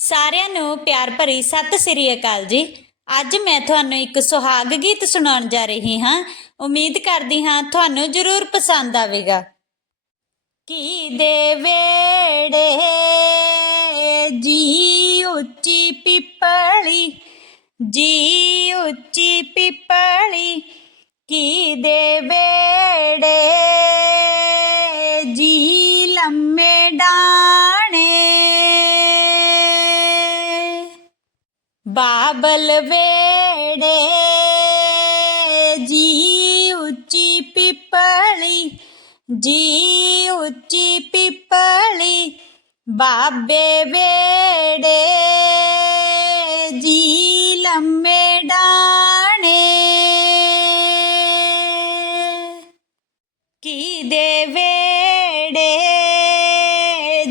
ਸਾਰਿਆਂ ਨੂੰ ਪਿਆਰ ਭਰੀ ਸਤਿ ਸ੍ਰੀ ਅਕਾਲ ਜੀ। ਅੱਜ ਮੈਂ ਤੁਹਾਨੂੰ ਇੱਕ ਸੁਹਾਗ ਗੀਤ ਸੁਣਾਉਣ ਜਾ ਰਹੀ ਹਾਂ। ਉਮੀਦ ਕਰਦੀ ਹਾਂ ਤੁਹਾਨੂੰ ਜ਼ਰੂਰ ਪਸੰਦ ਆਵੇਗਾ। ਕੀ ਦੇ ਵੇੜੇ ਜੀ ਉੱਚੀ ਪਿੱਪਲੀ, ਜੀ ਉੱਚੀ ਪਿੱਪਲੀ, ਕੀ ਦੇ ਵੇੜੇ ਬਾਬਲ ਵੇੜੇ, ਜੀ ਉੱਚੀ ਪਿੱਪਲੀ, ਜੀ ਉੱਚੀ ਪਿੱਪਲੀ, ਬਾਬੇ ਵੇੜੇ, ਜੀ ਲੰਮੇ ਡਾਣੇ ਕੀ ਦੇ ਵੇੜੇ,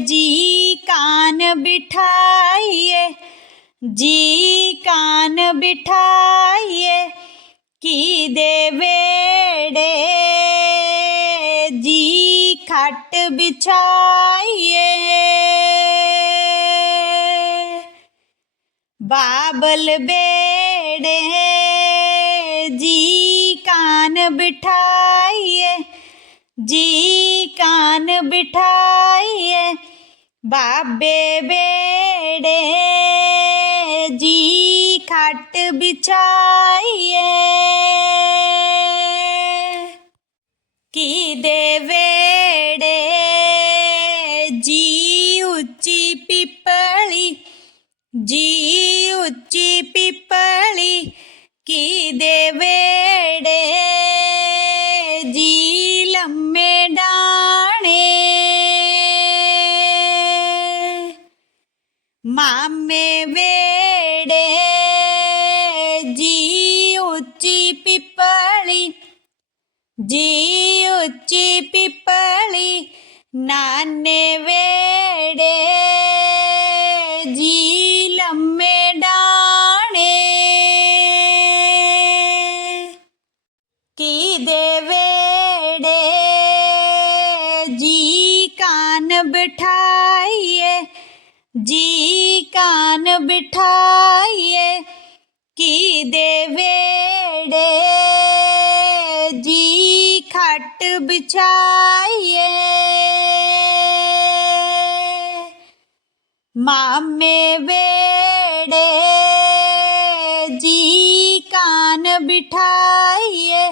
ਜੀ ਕਾਨ ਬਿਠਾਈਏ, ਜੀ ਬਿਠਾਈਏ, ਕੀ ਦੇ ਵੇੜੇ ਜੀ ਖੱਟ ਬਿਛਾਈਏ ਬਾਬਲ ਬੇੜੇ, ਜੀ ਕਾਨ ਬਿਠਾਈਏ, ਜੀ ਕਾਨ ਬਿਠਾਈਏ। ਬਾਬੇ ਬੇੜੇ ਖੱਟ ਬਿਛਾਈਏ ਕੀ ਦੇ ਵੇੜੇ ਜੀ ਉੱਚੀ ਪਿੱਪਲੀ ਜੀ ਉੱਚੀ ਪਿੱਪਲੀ ਕੀ ਦੇ ਉੱਚੀ ਪਿੱਪਲੀ ਜੀ ਉੱਚੀ ਪਿੱਪਲੀ ਨਾਨੇ ਵੇੜੇ ਜੀ ਲੰਮੇ ਡਾਣੇ ਕੀ ਦੇ ਵੇੜੇ ਜੀ ਕਾਨ ਖੱਟ ਬਿਛਾਈਏ ਮਾਮੇ ਵੇੜੇ ਜੀ ਕਾਨ ਬਿਠਾਈਏ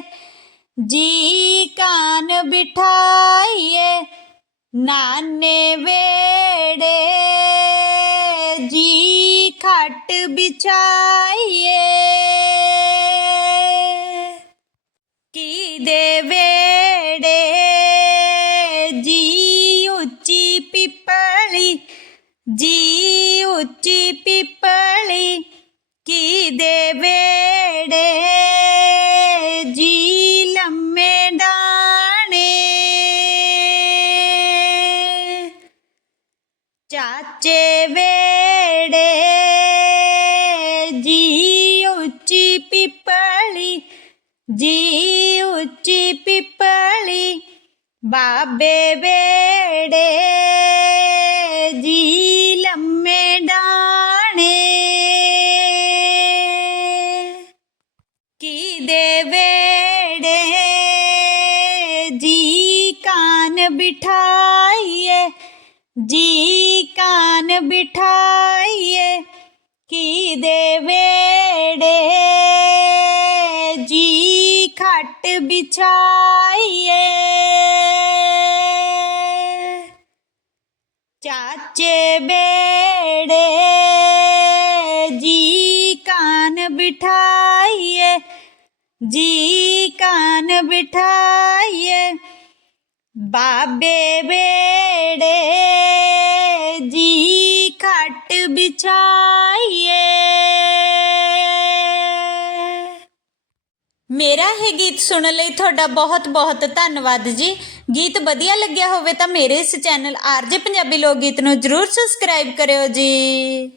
ਜੀ ਕਾਨ ਬਿਠਾਈਏ ਨਾਨੇ ਵੇੜੇ ਜੀ ਖੱਟ ਕੀ ਦੇ ਵੇੜੇ ਜੀ ਲੰਮੇ ਡਾਣੇ ਚਾਚੇ ਵੇੜੇ ਜੀ ਉੱਚੀ ਜੀ ਕਾਨ ਬਿਠਾਈਏ ਜੀ ਕਾਨ ਬਿਠਾਈਏ ਕੀ ਦੇ ਵੇੜੇ? ਜੀ ਖੱਟ ਬਿਛਾਈਏ ਚਾਚੇ ਬੇੜੇ ਜੀ ਕਾਨ ਬਿਠਾਈਏ, ਬਾਬੇ ਬੇੜੇ, ਜੀ ਖੱਟ ਬਿਛਾਈਏ ਮੇਰਾ ਇਹ ਗੀਤ ਸੁਣਨ ਲਈ ਤੁਹਾਡਾ ਬਹੁਤ ਬਹੁਤ ਧੰਨਵਾਦ ਜੀ। ਗੀਤ ਵਧੀਆ ਲੱਗਿਆ ਹੋਵੇ ਤਾਂ ਮੇਰੇ ਇਸ ਚੈਨਲ ਆਰਜੇ ਪੰਜਾਬੀ ਲੋਕ ਗੀਤ ਨੂੰ ਜਰੂਰ ਸਬਸਕ੍ਰਾਈਬ ਕਰਿਓ ਜੀ।